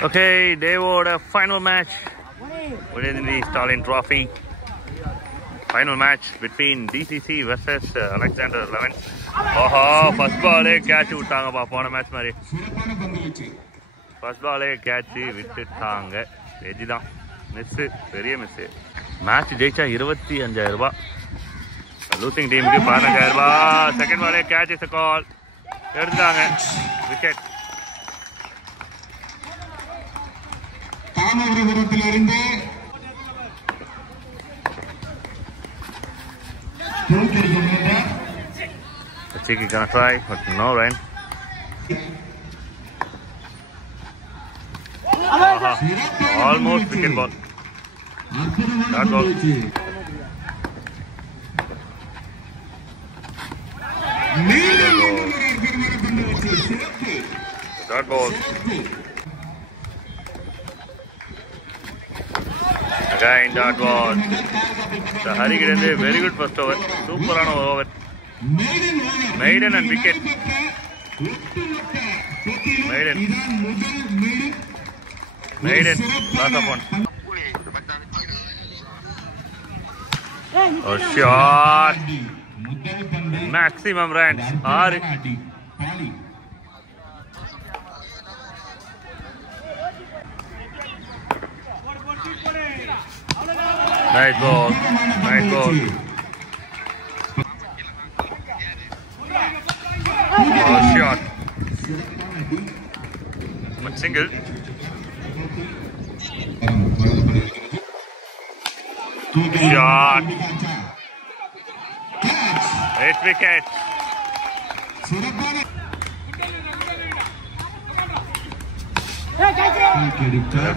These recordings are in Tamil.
Okay, Daewoo, final match within the Stalin Trophy. Final match between DCC versus Alexander Levin. Oh, first ball catch விட்டாங்க போன மேட்ச் மாதிரி. First ball catch விட்டுட்டாங்க. எஜி தான் மிஸ், பெரிய மிஸ். மேட்ச் ஜெயிச்சா 25,000 ரூபாய். லூசிங் டீமுக்கு 15,000 ரூபாய். Second ball catch is call. எடுத்துட்டாங்க விக்கெட். தாமரபுரத்திலிருந்து Cheeky gonna try, but no rain. Almost wicket ball. That ball. That ball. Again that ball. The Hurricane very good first over. Super on over. Maiden and wicket. Maiden. Lots of one. Oh, shot. Maximum runs. Nice ball. Nice ball. Oh, shot. One single. Shot. 8 wickets.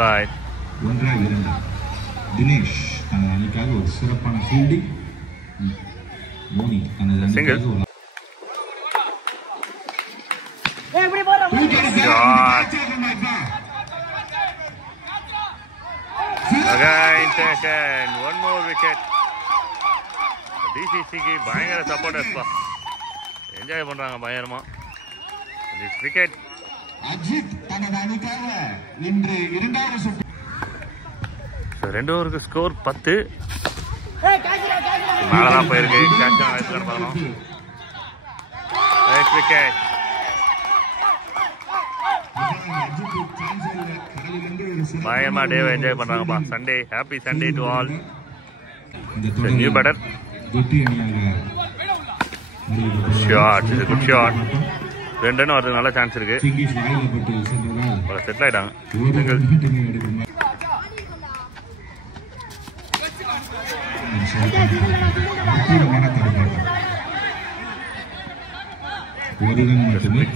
Bye. Dinesh தனது அணிக்காக ஒரு சிறப்பான ஃபீல்டிங். மோனி தனது அணிக்காக Again taken. One more wicket. DCC க்கு பயங்கர சப்போர்ட்டர்ஸ் பா. என்ஜாய் பண்றாங்க பயங்கரமா. This wicket. அஜித் தனது அணிக்காக இன்று இரண்டாவது சுற்று. ரெண்டு ஓவருக்கு ஸ்கோர் 10. மேலதான் போயிருக்கு. கேட்ச் வாய்ப்பு பார்க்கணும். Nice wicket. பயங்கரமா டேவை என்ஜாய் பண்றாங்கப்பா. Sunday happy Sunday to all. New batter. Shot. இது குட் ஷாட். 2 ரன் வரதுக்கு நல்ல சான்ஸ் இருக்கு. செட்டில் ஆயிட்டாங்க.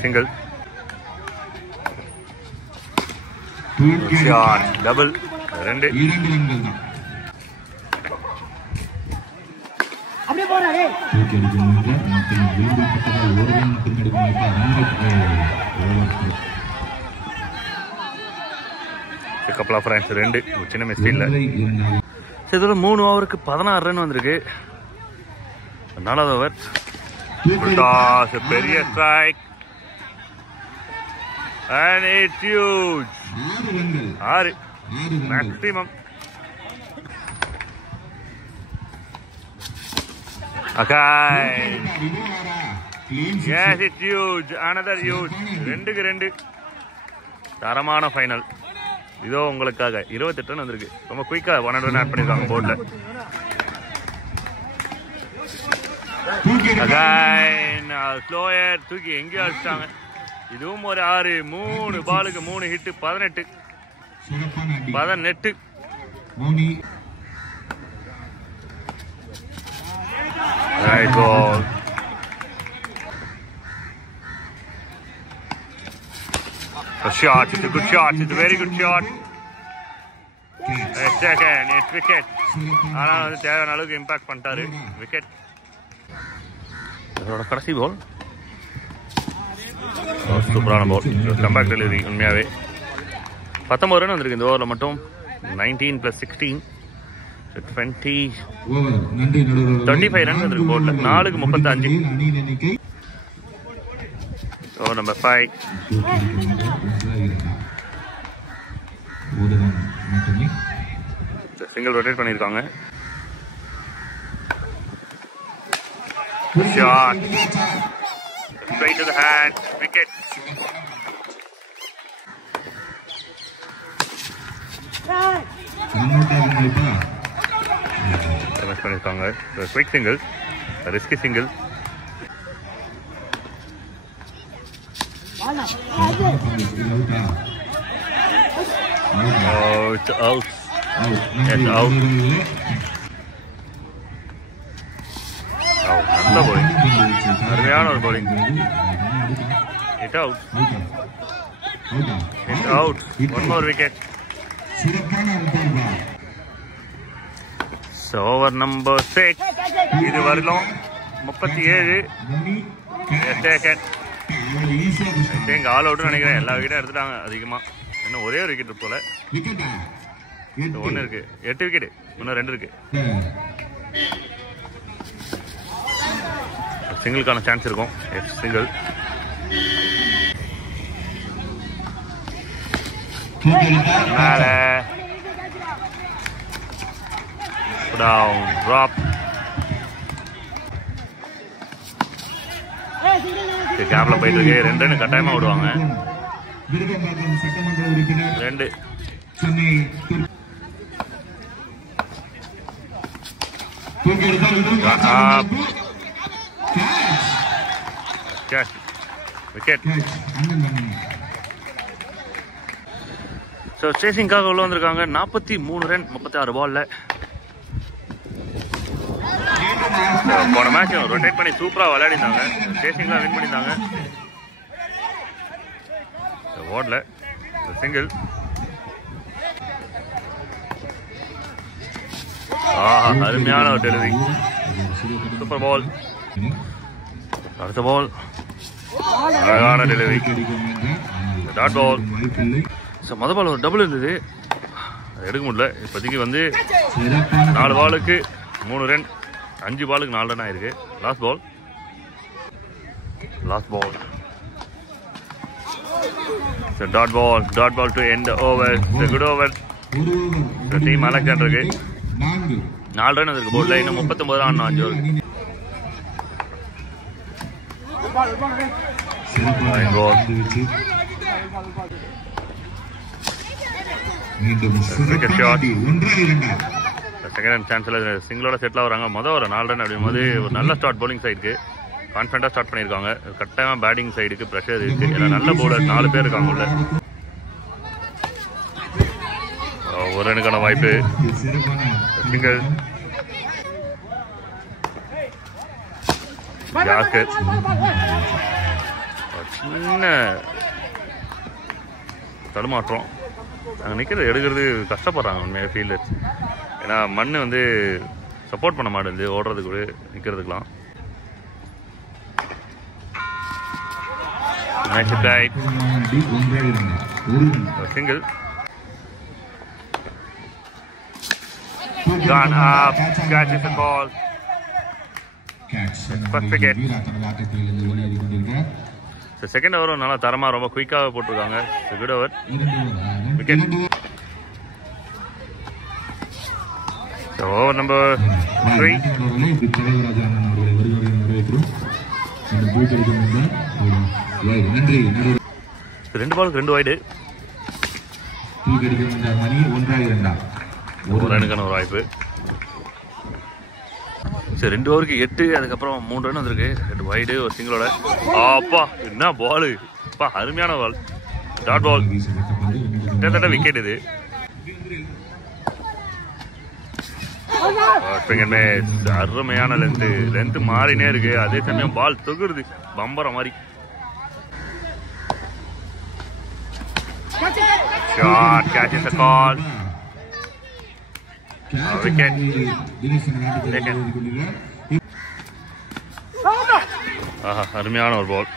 Single. Shot. Double. 2 ரன்கள் தான். அப்படியே போறா டேய். தூக்கிடுங்க. மற்றும் வில்டு பக்கத்துல ஒரு ரன் மட்டும் எடுக்கணும். couple of runs. 2 சின்ன மிஸ் இல்ல. இதுல 3 ஓவருக்கு 16 ரன் வந்திருக்கு. 4வது ஓவர். Toss, a பெரிய strike. And it's huge. 6 maximum. Okay. Yes, it's huge. Another huge. 2க்கு 2. தரமான ஃபைனல். இதோ உங்களுக்காக 28 ரன் வந்திருக்கு. ரொம்ப குயிக்கா 100 ரன் ஆட் பண்ணிருக்காங்க போர்ட்ல. Again, slower. தூக்கி எங்கேயோ அடிச்சிட்டாங்க. இதுவும் ஒரு 6. 3 பாலுக்கு 3 hit. 18. 18. Right ball. A shot. It's a good shot. It's a very good shot. Second. It's wicket. ஆனா வந்து தேவையான அளவுக்கு இம்பாக்ட் பண்ணிட்டாரு. விக்கெட். அதோட கடைசி பால். சூப்பரான பால். கம்பேக் டெலிவரி உண்மையாவே. 19 ரன் வந்திருக்கு இந்த ஓவரில் மட்டும். 19 + 16 25 ரன் வந்திருக்கு போர்டில். 4க்கு 35. Over number 5. ஒரு ரன் மட்டுமே. சிங்கிள் ரொட்டேட் பண்ணியிருக்காங்க. Shot straight to the hand, wicket. Run out ஆகுங்களா? மிஸ் பண்ணியிருக்காங்க. Quick single, risky single. It's out. It's out. நல்ல bowling. அருமையான ஒரு bowling. It's out. It's out. One more wicket. So over number 6. இது வரலாம் 37 செகண்ட். எங்க ஆல் அவுட்னு நினைக்கிறேன். எல்லா விக்கெட்டும் எடுத்துட்டாங்க அதிகமா. இன்னும் ஒரே ஒரு விக்கெட் போல. ஒன்னு இருக்கு. 8 விக்கெட். இன்னும் 2 இருக்கு. சிங்கிளுக்கான சான்ஸ் இருக்கும். சிங்கிள். மேல டவுன் டிராப். கேப்ல போயிட்டு இருக்கு. 2 ரன் கட்டாயமா விடுவாங்க. 2 விக்கெட். ஸோ சேசிங்காக உள்ள வந்திருக்காங்க. 43 ரன் 36 பால்ல. போன மேட்ச் ரொட்டேட் பண்ணி சூப்பரா விளையாடிருந்தாங்க. சேசிங்லாம் வின் பண்ணியிருந்தாங்க. ஓடல. சிங்கிள். அருமையான ஒரு டெலிவரி. சூப்பர் பால். அடுத்த பால் அழகான டெலிவரி. Dot ball. ஸோ மொதல் பால் ஒரு டபுள் இருந்தது, அது எடுக்க முடியல. இப்போதைக்கு வந்து 4 பாலுக்கு 3 ரன், 5 பாலுக்கு 4 ரன் ஆயிருக்கு. Last ball. So dot ball to end the over. It's a good over. So team Alexanderக்கு 4 run இருக்கு போர்ட்ல. இன்னும் 39 ரன் ஆச்சு. செகண்ட் சான்ஸ்ல சிங்கிளோட செட்டில் வராங்க. மொதல் ஒரு 4 ரன் அப்படிங்கும்போது ஒரு நல்ல ஸ்டார்ட் பவுலிங் சைடுக்கு கான்ஃபிடண்டா ஸ்டார்ட் பண்ணியிருக்காங்க. கட்டாயமா பேட்டிங் சைடுக்கு ப்ரெஷர் இருக்கு. ஏன்னா நல்ல பவுலர் 4 பேர் இருக்காங்க உள்ள. ஒரு ரனுக்கான வாய்ப்பு. சிங்கிள். ஜாக்கெட் சின்ன தடுமாற்றம். நாங்கள் நிற்கிறது எடுக்கிறது கஷ்டப்படுறாங்க உண்மையாக ஃபீல்டர்ஸ். ஏன்னா மண் வந்து சப்போர்ட் பண்ண மாட்டேங்குது ஓடுறதுக்கு கூட நிற்கிறதுக்கெலாம். Nice right. Single. Gone up. Catches the ball. First wicket. So second over நல்லா தரமா ரொம்ப குயிக்காக போட்டுருக்காங்க. Good over. Wicket. So over number 3. 2 பாலுக்கு 2 வைடு. ஒரு ரனுக்கான ஒரு வாய்ப்பு. சரி 2 ஓவருக்கு 8, அதுக்கப்புறம் 3 ரன் வந்திருக்கு. 2 வைடு, ஒரு சிங்கிளோட. அப்பா என்ன பாலு! அப்பா அருமையான பால். டாட் பால். கிட்டத்தட்ட விக்கெட் இது. அருமையான லென்த் மாறினே இருக்கு. அதே சமயம் பால் தொகுறது பம்பர மாதிரி. Shot catches the call. Wicket. அருமையான ஒரு பால்.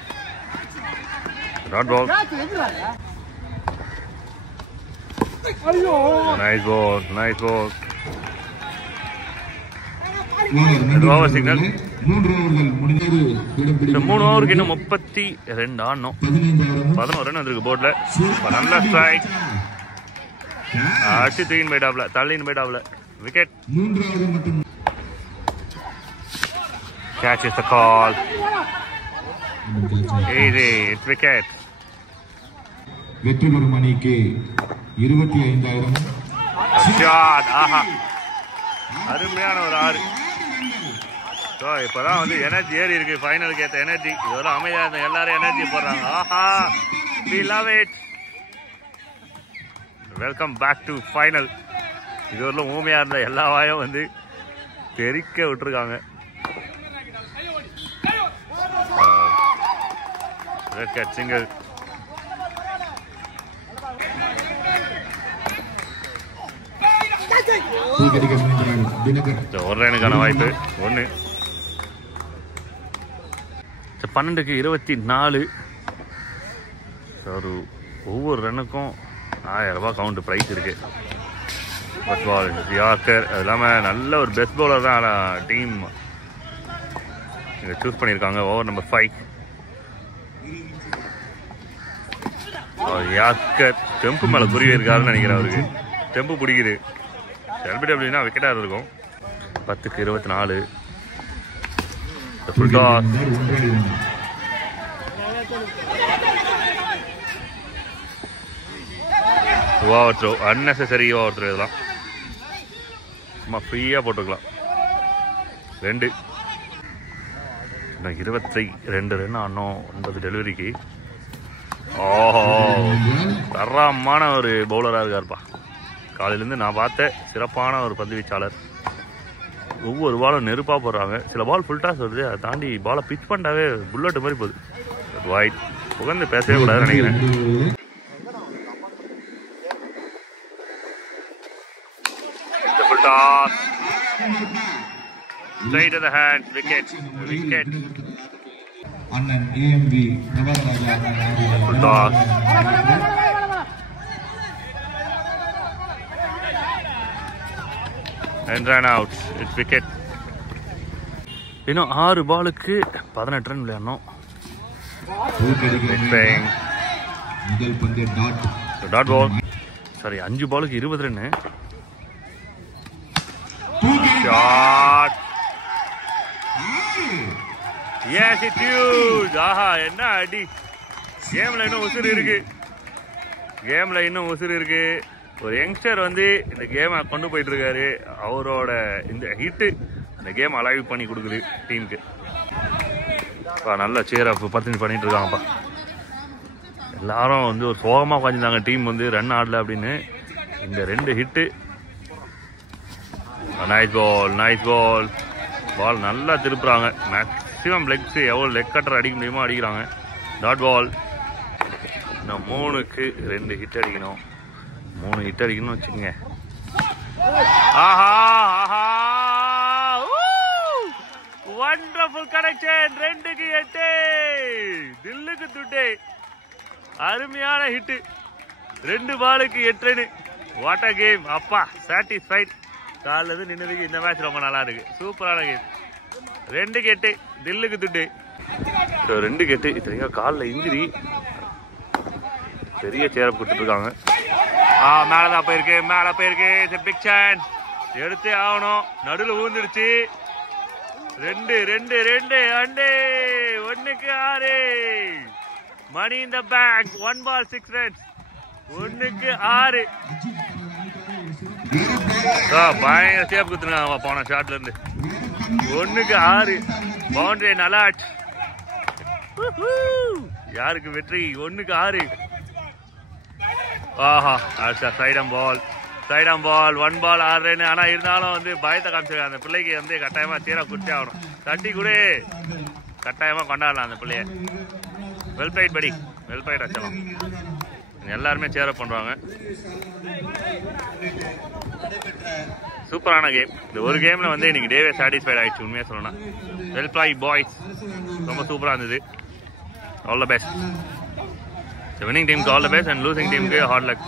டாட் பால். Nice ball. 2 over signal. 3 ஓவருக்கு இன்னும் 32 ஆடணும். 11 ரன் வந்திருக்கு போர்ட்ல. நல்ல ஸ்ட்ரைக். அடிச்சு தூக்கின்னு போயிட்டாப்ல, தள்ளின்னு போயிட்டாப்ல. விக்கெட். மூன்றாவது மற்றும் Catch is the call. Easy, it's wicket. வெற்றி பெறும் அணிக்கு 25,000. Shot, ஆஹா, அருமையான ஒரு 6. ஸோ இப்போதான் வந்து எனர்ஜி ஏறி இருக்கு, ஃபைனலுக்கு ஏற்ற எனர்ஜி. இதெல்லாம் அமைதியாக இருந்த எல்லாரும் எனர்ஜி போடுறாங்க. ஆஹா, we love it. Welcome back to final. இது வரலாம் ஊமையாக இருந்த எல்லா வாயும் வந்து தெறிக்க விட்டுருக்காங்க. ரெட் கேட் சிங்கிள். ஒரு ரனுக்கான வாய்ப்பு 1. 12க்கு 24. ஒரு ஒவ்வொரு ரன்னுக்கும் 1000 ரூபாய் கவுண்ட் ப்ரைஸ் இருக்கு. First ball yorker. அது இல்லாமல் நல்ல ஒரு பெஸ்ட் பவுலர் தான் டீம் இங்கே சூஸ் பண்ணியிருக்காங்க. Over number 5 yorker. டெம்பு மேலே குறி இருக்காருன்னு நினைக்கிறேன். அவருக்கு டெம்பு பிடிக்குது. எல்பிடி அப்படின்னா விக்கெட்டாக இருக்கும். 10க்கு 24. Full toss. Over throw, unnecessary over throw. இதெல்லாம் சும்மா ஃப்ரீயாக போட்டுக்கலாம். 2. இன்னும் 22 ரன் ஆனோம் 9 டெலிவரிக்கு. ஓஹோ, தரமான ஒரு பவுலராக இருக்காருப்பா. காலையிலேருந்து நான் பார்த்த சிறப்பான ஒரு பந்து வீச்சாளர். ஒவ்வொரு பாலும் நெருப்பாக போடுறாங்க. சில பால் ஃபுல் டாஸ் வருது, அதை தாண்டி பாலை பிச் பண்ணாவே புல்லட் மாதிரி போகுது. ஒயிட் புகழ்ந்து பேசவே கூடாதுன்னு நினைக்கிறேன். Full toss straight to the hands. Wicket. Wicket. அண்ணன் AMV Navaraja Full toss. And ran out. It's wicket. இன்னும் 6 பாலுக்கு 18 ரன் விளையாடணும். முதல் பந்து டாட் பால். சாரி, 5 பாலுக்கு 20 run. Shot. Yes, it's huge. ஆஹா, என்ன அடி. கேம்ல இன்னும் உசுறு இருக்கு. கேம்ல இன்னும் உசுறு இருக்கு. ஒரு யங்ஸ்டர் வந்து இந்த கேமை கொண்டு போயிட்டு இருக்காரு. அவரோட இந்த ஹிட்டு அந்த கேம் அலைவ் பண்ணி கொடுக்குது டீமுக்கு. நல்ல சேர் அப் 10 நிமிஷம் பண்ணிட்டு இருக்காங்கப்பா. எல்லாரும் வந்து ஒரு சோகமாக உட்காந்துருந்தாங்க டீம் வந்து ரன் ஆடல அப்படின்னு. இந்த 2 hit. Nice ball, nice ball. Ball நல்லா திருப்புறாங்க. மேக்ஸிமம் லெக்ஸ் எவ்வளோ லெக் கட்டர் அடிக்க முடியுமோ அடிக்கிறாங்க. Dot ball. இன்னும் 3க்கு 2 ஹிட் அடிக்கணும். 3 ஹிட் அடிக்கணும்னு வச்சுக்கோங்க. ஆஹா ஆஹா, வண்டர்ஃபுல் கனெக்ஷன். 2க்கு 8. தில்லுக்கு துட்டே. அருமையான ஹிட்டு. 2 பாலுக்கு 8 ரன். What a game. அப்பா, சாட்டிஸ்ஃபைட். காலில் நின்னதுக்கு இந்த மேட்ச் ரொம்ப நல்லா இருக்கு. சூப்பரான கேம். 2க்கு 8. தில்லுக்கு துட்டு. 2க்கு 8. இத்தனைக்கும் காலில் இன்ஜுரி. பெரிய சேரப் கொடுத்துட்டு இருக்காங்க. மேலதான் போயிருக்கு, மேல போயிருக்கு. Big chance. எடுத்தே ஆகணும். நடுவில் ஊந்துடுச்சு. 2 2 2 அண்டே. 1க்கு 6. மணி இன் த பேங்க். 1 ball 6 runs. 1க்கு 6. பயங்கர சேப் குத்துருக்காங்க போன ஷாட்ல இருந்து. 1க்கு 6. பவுண்டரி நலாட். யாருக்கு வெற்றி? 1க்கு 6. ஆஹா, சைடம் பால், சைடம் பால். 1 ball 6 ரன். ஆனா இருந்தாலும் வந்து பயத்தை காமிச்சிருக்காங்க. அந்த பிள்ளைக்கு வந்து கட்டாயமா சீரா குடிச்சே ஆகணும். தட்டி கூட கட்டாயமா கொண்டாடலாம் அந்த பிள்ளைய. வெல் பிளைட் படி, வெல் பிளைட் அச்சலாம். எல்லாருமே சேரப் பண்றாங்க. சூப்பரான கேம். இந்த ஒரு கேம்ல வந்து இன்னைக்கு டேவே சாட்டிஸ்ஃபைட் ஆயிடுச்சு. உண்மையா சொல்லணும். Well ply boys. ரொம்ப சூப்பரா இருந்தது. All the best. The winning team க்கு all the best and losing team க்கு hard luck.